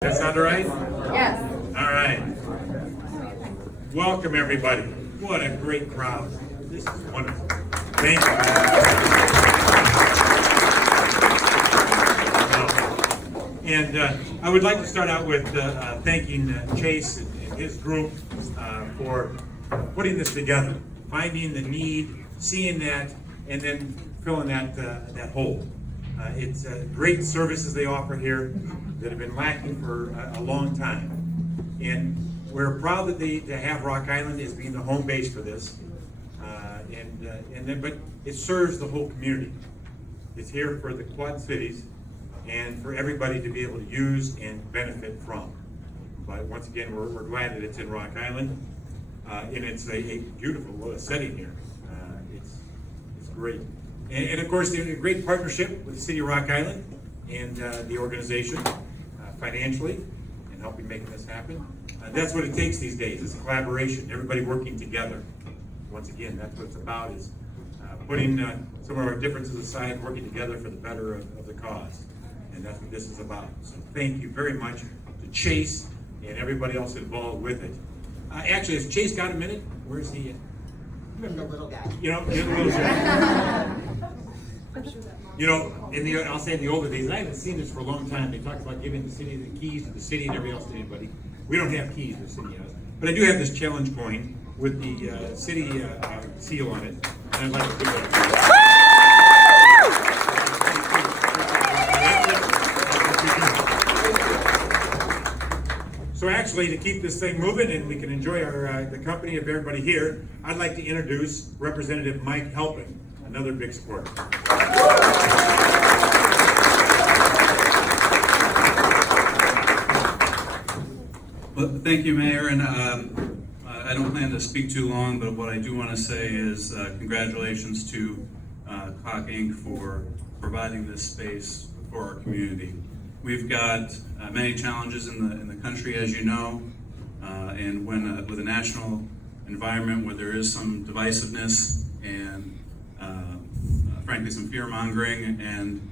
That sound all right? Yes. All right. Welcome, everybody. What a great crowd. This is wonderful. Thank you. And I would like to start out with thanking Chase and his group for putting this together, finding the need, seeing that, and then filling that hole. It's great services they offer here that have been lacking for a long time. And we're proud that to have Rock Island as being the home base for this. But it serves the whole community. It's here for the Quad Cities and for everybody to be able to use and benefit from. But once again, we're glad that it's in Rock Island. And it's a beautiful setting here. It's great. And of course, there's a great partnership with the City of Rock Island and the organization financially and helping making this happen. That's what it takes these days. It's a collaboration, everybody working together. Once again, that's what it's about, is putting some of our differences aside and working together for the better of the cause. And that's what this is about. So thank you very much to Chase and everybody else involved with it. Actually, has Chase got a minute? Where's he at? The little guy. You know, the little guy. You know, I'll say in the older days, and I haven't seen this for a long time, they talked about giving the city the keys to the city and everybody else to anybody. We don't have keys to the city yet. But I do have this challenge coin with the city seal on it. And I'd like to do that. So actually, to keep this thing moving and we can enjoy the company of everybody here, I'd like to introduce Representative Mike Halpin, another big supporter. Well, thank you, Mayor, and I don't plan to speak too long, but what I do want to say is congratulations to Clock Inc. for providing this space for our community. We've got many challenges in the country, as you know, and when with a national environment where there is some divisiveness and frankly some fear-mongering and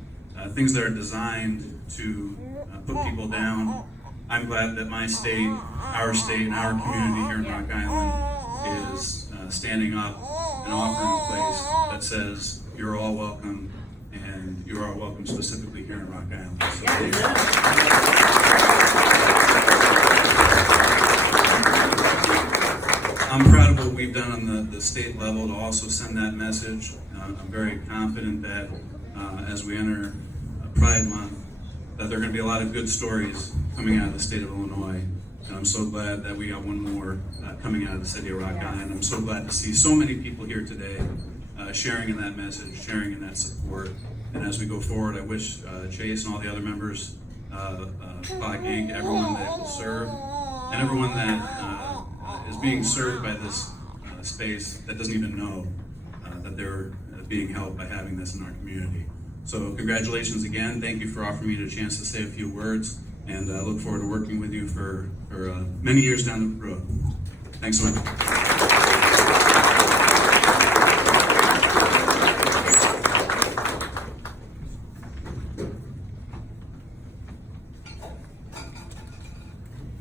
things that are designed to put people down, I'm glad that my state, our state, and our community here in Rock Island is standing up and offering a place that says you're all welcome, and you are welcome specifically here in Rock Island. So, I'm proud of what we've done on the state level to also send that message. I'm very confident that as we enter Pride Month, that there are going to be a lot of good stories coming out of the state of Illinois. And I'm so glad that we got one more coming out of the city of Rock Island. I'm so glad to see so many people here today sharing in that message, sharing in that support. And as we go forward, I wish Chase and all the other members of Clock Inc., everyone that will serve, and everyone that is being served by this space that doesn't even know that they're being helped by having this in our community. So congratulations again. Thank you for offering me the chance to say a few words, and I look forward to working with you for many years down the road. Thanks so much.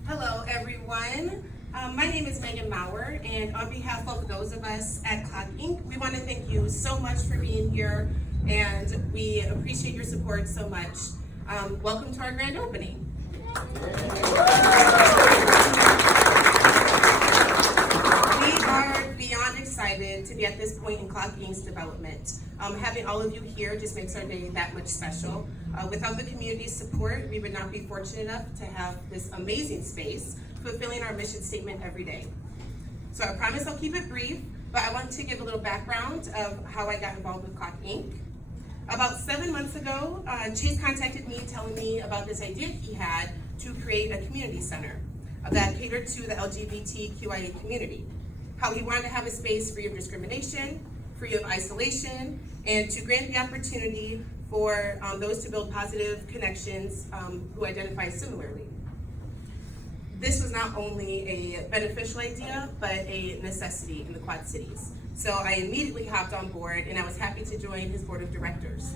Hello, everyone. My name is Megan Maurer, and on behalf of those of us at Clock Inc., we want to thank you so much for being here, and we appreciate your support so much. Welcome to our grand opening. We are beyond excited to be at this point in Clock Inc.'s development. Having all of you here just makes our day that much special. Without the community's support, we would not be fortunate enough to have this amazing space fulfilling our mission statement every day. So I promise I'll keep it brief, but I want to give a little background of how I got involved with Clock Inc. About 7 months ago, Chase contacted me telling me about this idea he had to create a community center that catered to the LGBTQIA community. How he wanted to have a space free of discrimination, free of isolation, and to grant the opportunity for those to build positive connections who identify similarly. This was not only a beneficial idea, but a necessity in the Quad Cities. So I immediately hopped on board, and I was happy to join his board of directors.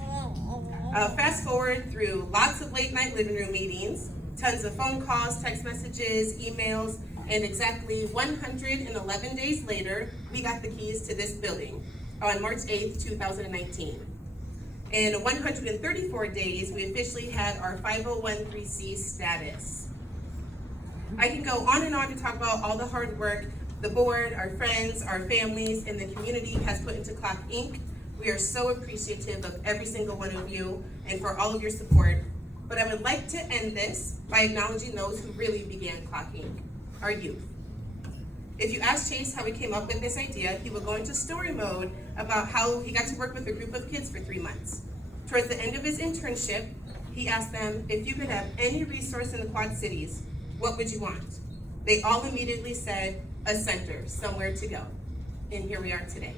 Fast forward through lots of late night living room meetings, tons of phone calls, text messages, emails, and exactly 111 days later, we got the keys to this building on March 8th, 2019. In 134 days, we officially had our 501(c) status. I can go on and on to talk about all the hard work the board, our friends, our families, and the community has put into Clock Inc. We are so appreciative of every single one of you and for all of your support. But I would like to end this by acknowledging those who really began Clock Inc., our youth. If you ask Chase how he came up with this idea, he will go into story mode about how he got to work with a group of kids for 3 months. Towards the end of his internship, he asked them, if you could have any resource in the Quad Cities, what would you want? They all immediately said, a center, somewhere to go. And here we are today.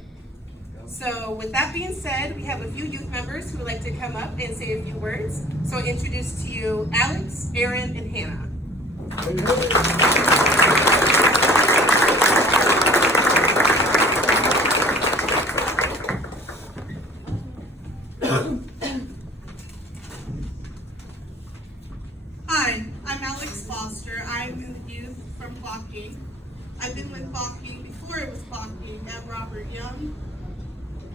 So with that being said, we have a few youth members who would like to come up and say a few words. So I introduce to you Alex, Aaron, and Hannah. Hi, I'm Alex Foster. I'm in the youth from Clock Inc. I've been with Clock Inc. before it was Clock Inc. at Robert Young.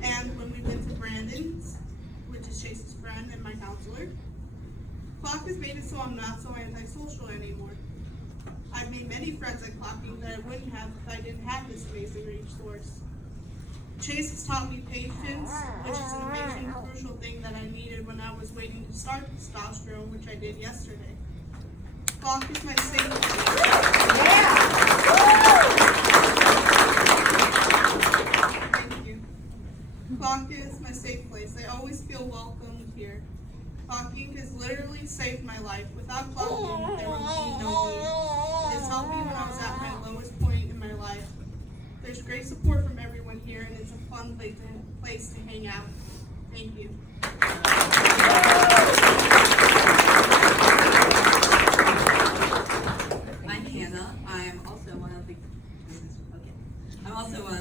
And when we went to Brandon's, which is Chase's friend and my counselor. Clock has made it so I'm not so antisocial anymore. I've made many friends at Clock Inc. that I wouldn't have if I didn't have this amazing resource. Chase has taught me patience, which is an amazing, crucial thing that I needed when I was waiting to start testosterone, which I did yesterday. Clock is my safe Thank you. Clock is my safe place. I always feel welcomed here. Clock Inc. has literally saved my life. Without Clock Inc., there would be no me. It's helped me when I was at my lowest point in my life. There's great support from everyone here, and it's a fun place to hang out. Thank you. I'm Hannah. I'm also one of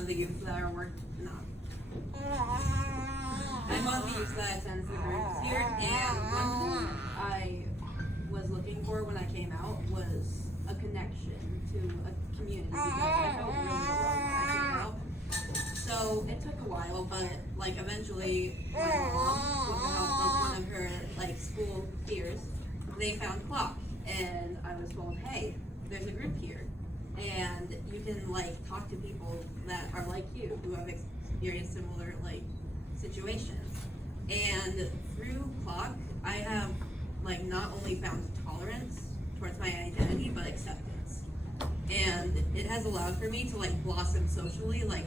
the youth that are working. No. I'm one of the youth that attends the groups here, and one thing I was looking for when I came out was a connection to a community because I felt really alone when I came out. So it took a while, but like eventually my mom, with the help of one of her like school peers, they found Clock, and I was told, hey, there's a group here, and you can like talk to people that are like you, who have experienced similar like situations. And through Clock, I have like not only found tolerance towards my identity, but acceptance. And it has allowed for me to like blossom socially. Like,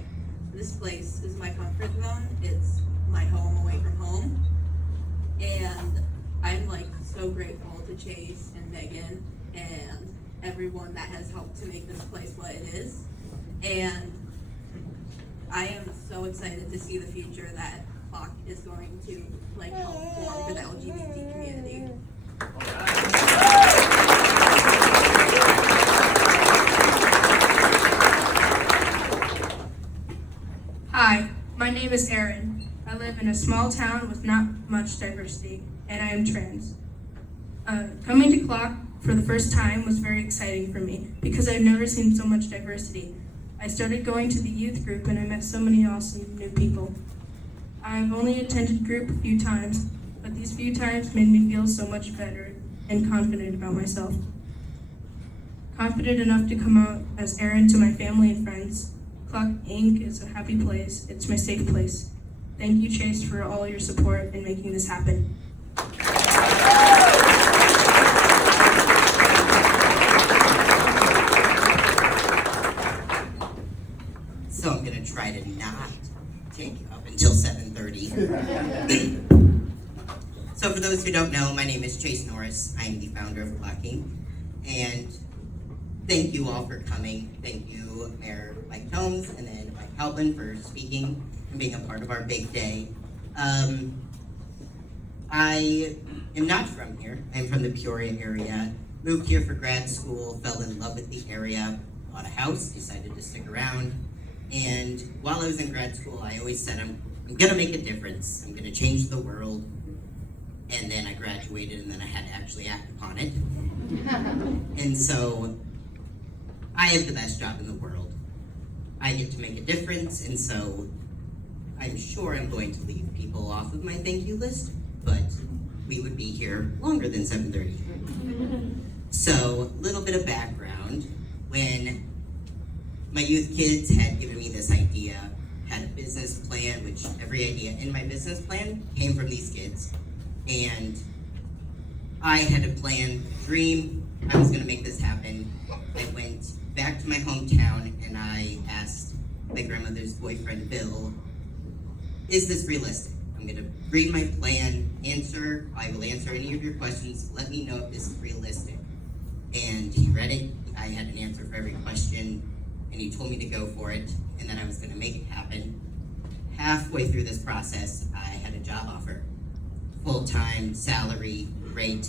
this place is my comfort zone. It's my home away from home. And I'm like so grateful to Chase and Megan and everyone that has helped to make this place what it is. And I am so excited to see the future that Clock is going to like help form for the LGBT community. Hi, my name is Aaron. I live in a small town with not much diversity, and I am trans. Coming to Clock for the first time was very exciting for me because I've never seen so much diversity. I started going to the youth group and I met so many awesome new people. I've only attended group a few times, but these few times made me feel so much better and confident about myself. Confident enough to come out as Aaron to my family and friends. Clock Inc. is a happy place. It's my safe place. Thank you, Chase, for all your support in making this happen. So I'm gonna try to not take you up until 7:30. So for those who don't know, my name is Chase Norris. I am the founder of Clock Inc. And thank you all for coming. Thank you, Mayor Mike Combs and then Mike Halpin for speaking and being a part of our big day. I am not from here. I'm from the Peoria area. Moved here for grad school, fell in love with the area, bought a house, decided to stick around. And while I was in grad school, I always said, I'm gonna make a difference. I'm gonna change the world. And then I graduated and then I had to actually act upon it. And so I have the best job in the world. I get to make a difference, and so I'm sure I'm going to leave people off of my thank you list, but we would be here longer than 7:30. So, a little bit of background. When my youth kids had given me this idea, had a business plan, which every idea in my business plan came from these kids, and I had a plan, dream, I was gonna make this happen. I went back to my hometown and I asked my grandmother's boyfriend, Bill, is this realistic? I'm gonna read my plan, I will answer any of your questions, let me know if this is realistic. And he read it, I had an answer for every question, and he told me to go for it, and that I was gonna make it happen. Halfway through this process, I had a job offer. Full-time, salary, rate.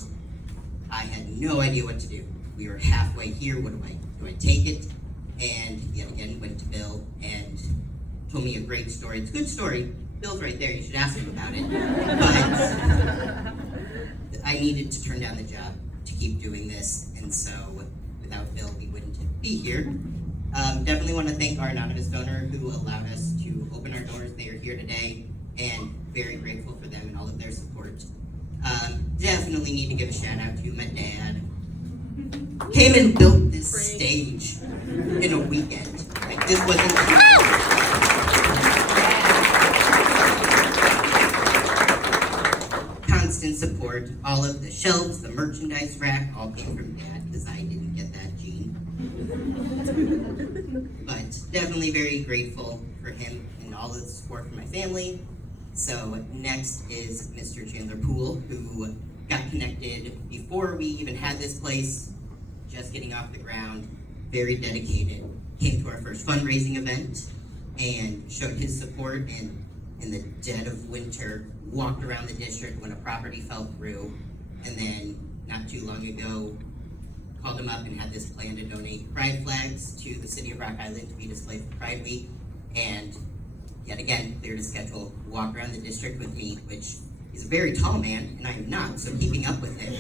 I had no idea what to do. We were halfway here, do I take it? And yet again, went to Bill and told me a great story. It's a good story. Bill's right there, you should ask him about it. But I needed to turn down the job to keep doing this, and so without Bill, we wouldn't be here. Definitely want to thank our anonymous donor who allowed us to open our doors. They are here today, and very grateful for them and all of their support. Definitely need to give a shout out to my dad. Came and built this stage in a weekend. Like, this wasn't constant support. All of the shelves, the merchandise rack, all came from Dad because I didn't get that gene. But definitely very grateful for him and all of the support from my family. So next is Mr. Chandler Poole, who got connected before we even had this place, just getting off the ground, very dedicated. Came to our first fundraising event and showed his support, and in the dead of winter, walked around the district when a property fell through, and then not too long ago, called him up and had this plan to donate pride flags to the city of Rock Island to be displayed for Pride Week, and yet again, cleared a schedule, walk around the district with me, which he's a very tall man, and I am not, so keeping up with him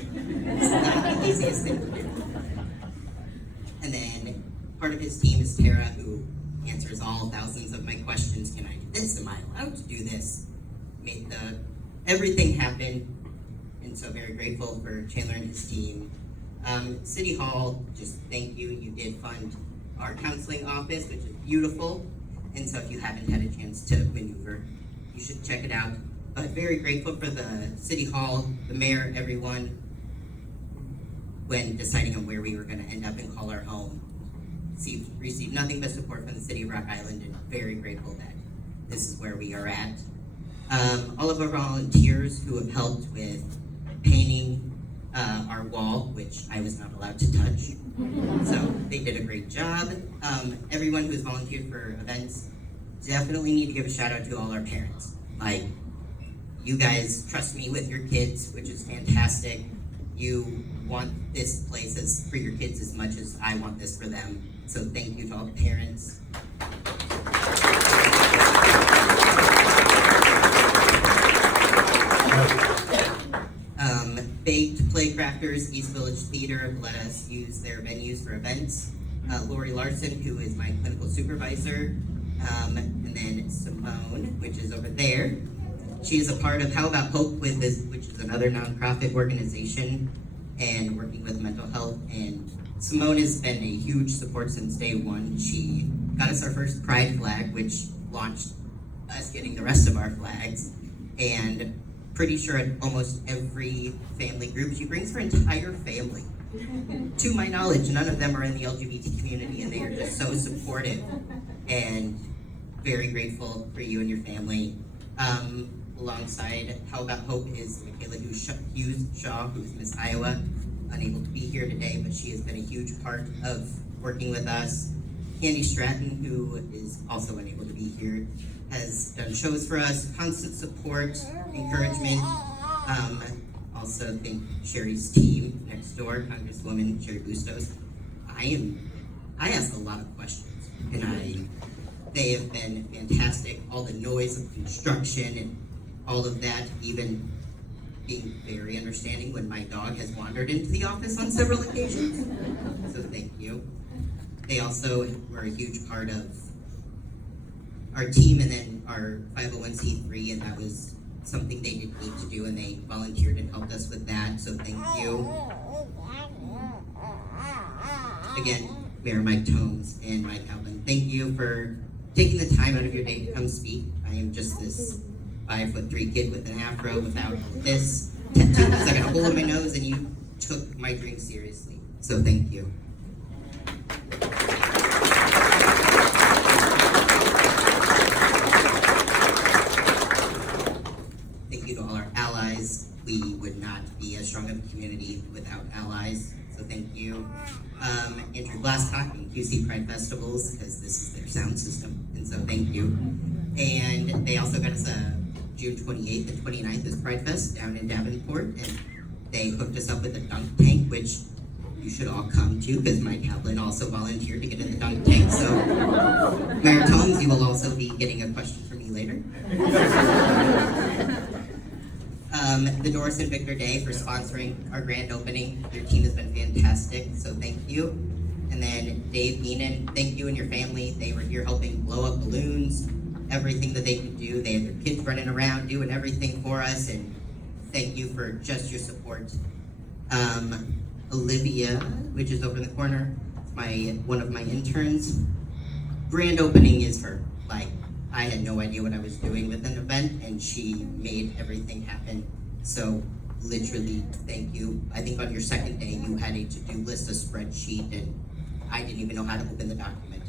is not the easiest thing to do. And then part of his team is Tara, who answers all thousands of my questions. Can I do this? Am I allowed to do this? Made everything happen, and so very grateful for Chandler and his team. City Hall, just thank you. You did fund our counseling office, which is beautiful. And so if you haven't had a chance to maneuver, you should check it out. But very grateful for the City Hall, the mayor, everyone, when deciding on where we were going to end up and call our home. Received nothing but support from the city of Rock Island, and very grateful that this is where we are at. All of our volunteers who have helped with painting our wall, which I was not allowed to touch. So they did a great job. Everyone who has volunteered for events, definitely need to give a shout out to all our parents. Like, you guys trust me with your kids, which is fantastic. You want this place for your kids as much as I want this for them. So thank you to all the parents. Baked Playcrafters, East Village Theater let us use their venues for events. Lori Larson, who is my clinical supervisor, and then Simone, which is over there. She is a part of How About Hope, which is another nonprofit organization, and working with mental health. And Simone has been a huge support since day one. She got us our first Pride flag, which launched us getting the rest of our flags. And pretty sure at almost every family group, she brings her entire family. To my knowledge, none of them are in the LGBT community, and they are just so supportive. And very grateful for you and your family. Alongside How About Hope is Michaela Hughes-Shaw, who is Miss Iowa, unable to be here today, but she has been a huge part of working with us. Candy Stratton, who is also unable to be here, has done shows for us, constant support, encouragement. Also thank Sherry's team next door, Congresswoman Sherry Bustos. I ask a lot of questions, and they have been fantastic. All the noise of construction and all of that, even being very understanding when my dog has wandered into the office on several occasions. So thank you. They also were a huge part of our team and then our 501c3, and that was something they didn't need to do, and they volunteered and helped us with that, so thank you. Again, Mayor Mike Tomes and Mike Alvin, thank you for taking the time out of your day to come speak. I am just this 5'3" kid with an afro without this tattoos. I got a hole in my nose, and you took my dream seriously. So thank you. Thank you to all our allies. We would not be as strong of a community without allies. So thank you. Andrew Glasscock and QC Pride Festivals, because this is their sound system, and so thank you. And they also got us a June 28th and 29th is Pride Fest down in Davenport, and they hooked us up with a dunk tank, which you should all come to, because Mike Kaplan also volunteered to get in the dunk tank. So, Mayor Tomes, you will also be getting a question from me later. The Doris and Victor Day for sponsoring our grand opening. Your team has been fantastic, so thank you. And then Dave Heenan, thank you and your family. They were here helping blow up balloons, everything that they could do. They had their kids running around doing everything for us, and thank you for just your support. Olivia, which is over in the corner, one of my interns. Grand opening is her. Like, I had no idea what I was doing with an event, and she made everything happen. So, literally, thank you. I think on your second day, you had a to-do list, a spreadsheet, and I didn't even know how to open the document.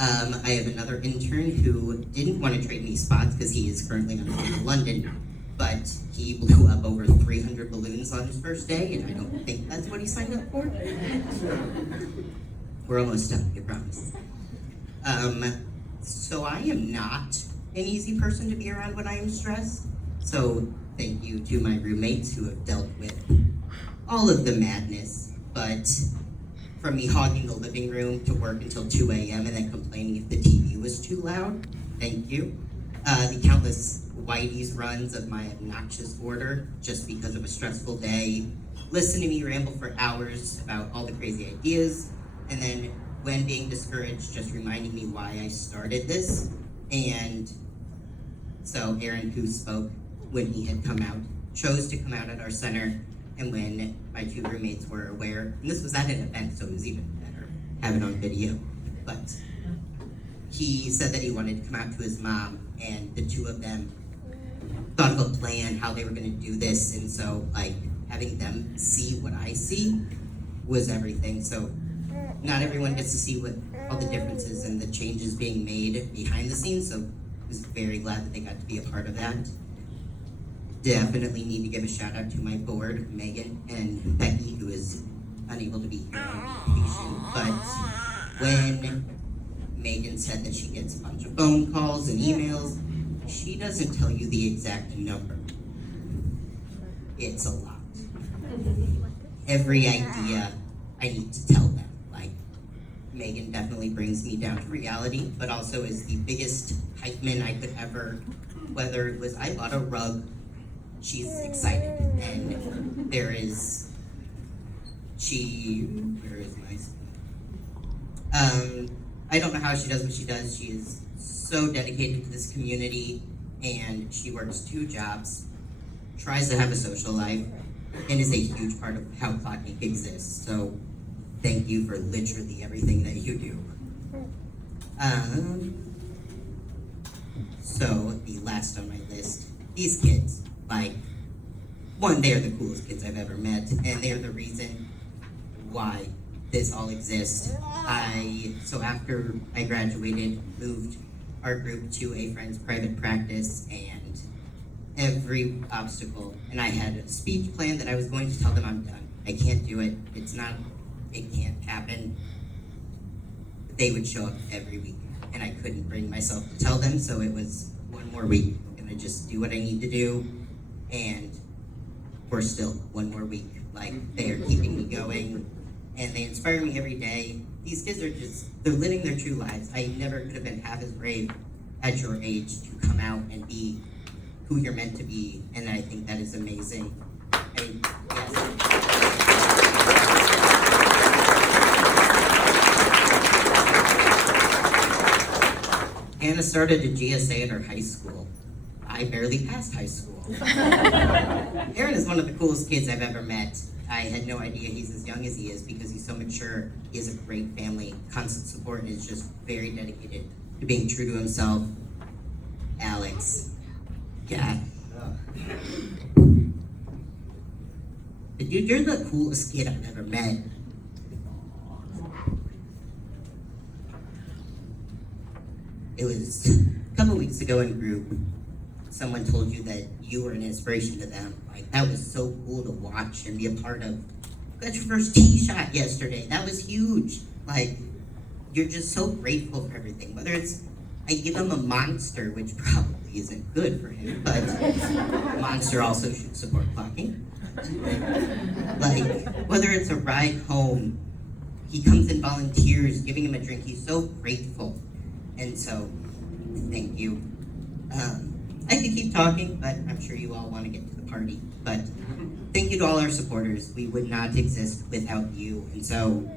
I have another intern who didn't want to trade me spots because he is currently on his way to London, but he blew up over 300 balloons on his first day, and I don't think that's what he signed up for. We're almost done, I promise. So I am not an easy person to be around when I am stressed. So thank you to my roommates who have dealt with all of the madness, but from me hogging the living room to work until 2 a.m. and then complaining if the TV was too loud, thank you. The countless Whitey's runs of my obnoxious order just because of a stressful day, listen to me ramble for hours about all the crazy ideas, and then when being discouraged, just reminding me why I started this. And so Aaron, who spoke when he had come out, chose to come out at our center, and when my two roommates were aware, and this was at an event, so it was even better, have it on video, but he said that he wanted to come out to his mom, and the two of them thought of a plan, how they were gonna do this, and so like having them see what I see was everything. So not everyone gets to see what all the differences and the changes being made behind the scenes, so I was very glad that they got to be a part of that. Definitely need to give a shout out to my board, Megan and Becky, who is unable to be here on vacation, but when Megan said that she gets a bunch of phone calls and emails, she doesn't tell you the exact number. It's a lot. Every idea I need to tell them. Like, Megan definitely brings me down to reality, but also is the biggest hype man I could ever, whether it was I bought a rug, she's excited, and where is my, I don't know how she does what she does. She is so dedicated to this community, and she works 2 jobs, tries to have a social life, and is a huge part of how Clock Inc. exists. So thank you for literally everything that you do. So the last on my list, these kids, like, one, they're the coolest kids I've ever met, and they're the reason why this all exists. So after I graduated, moved our group to a friend's private practice, and every obstacle, and I had a speech plan that I was going to tell them I'm done. I can't do it. It can't happen. They would show up every week, and I couldn't bring myself to tell them, so it was one more week. I'm gonna just do what I need to do, and we're still one more week. Like, they are keeping me going, and they inspire me every day. These kids are they're living their true lives. I never could have been half as brave at your age to come out and be who you're meant to be, and I think that is amazing. Yes. Hannah started a GSA at her high school. I barely passed high school. Aaron is one of the coolest kids I've ever met. I had no idea he's as young as he is because he's so mature. He has a great family, constant support, and is just very dedicated to being true to himself. Alex. Yeah. Dude, you're the coolest kid I've ever met. It was a couple weeks ago in group, someone told you that you were an inspiration to them. Like, that was so cool to watch and be a part of. You got your first tee shot yesterday. That was huge. Like, you're just so grateful for everything. Whether it's, I give him a Monster, which probably isn't good for him, but Monster also should support clocking. Like, whether it's a ride home, he comes and volunteers, giving him a drink. He's so grateful. And so, thank you. I could keep talking, but I'm sure you all want to get to the party. But thank you to all our supporters. We would not exist without you. And so,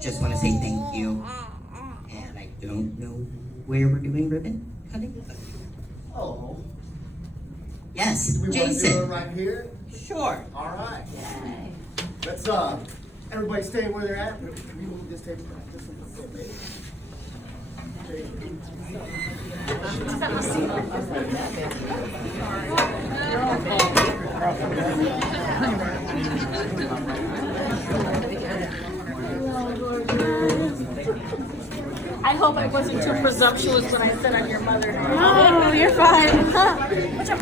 just want to say thank you. And I don't know where we're doing ribbon cutting. But Oh, yes, do we want to do it Jason. right here? Sure. All right. Let's, everybody stay where they're at. We move this table back just a little bit. I hope I wasn't too presumptuous when I said I'm your mother. Oh, you're fine. What's up?